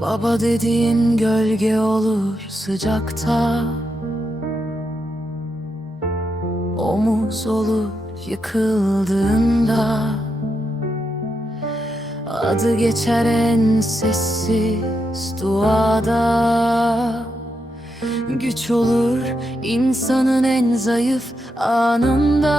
Baba dediğin gölge olur sıcakta. Omuz olur yıkıldığında. Adı geçer en sessiz duada. Güç olur insanın en zayıf anında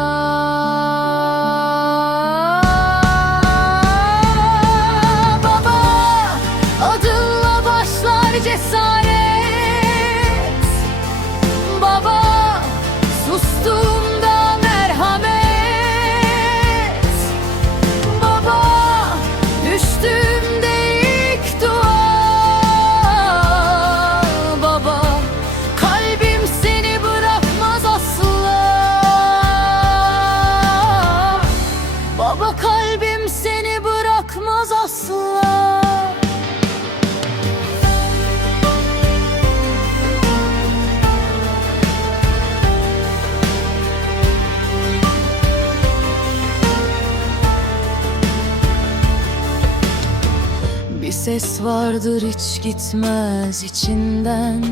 Bir ses vardır hiç gitmez içinden.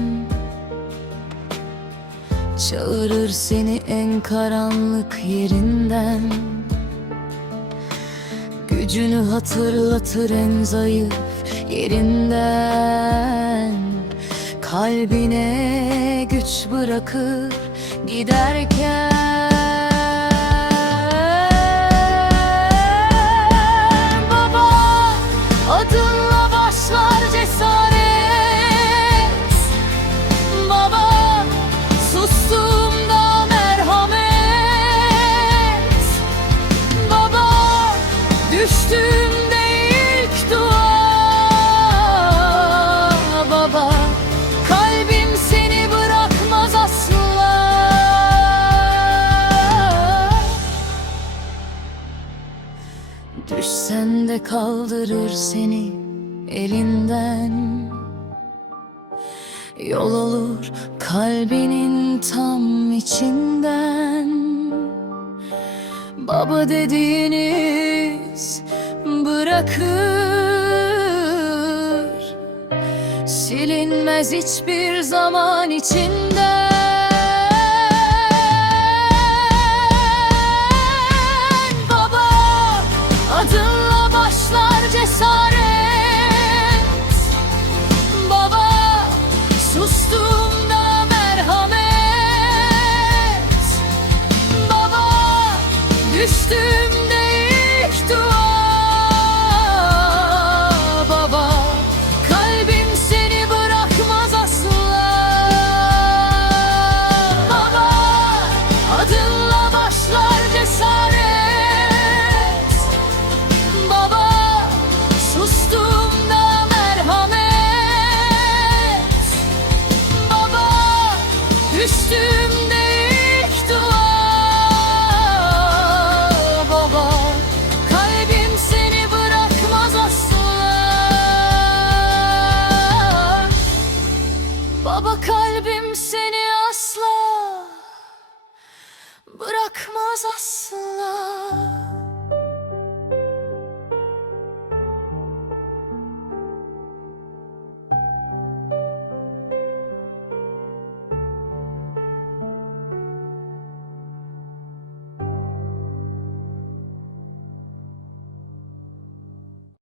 Çağırır seni en karanlık yerinden. Gücünü hatırlatır en zayıf yerinden. Kalbine güç bırakır giderken Düşsen de kaldırır seni elinden. Yol olur kalbinin tam içinden. Baba dediğiniz bırakır Silinmez hiçbir zaman içinden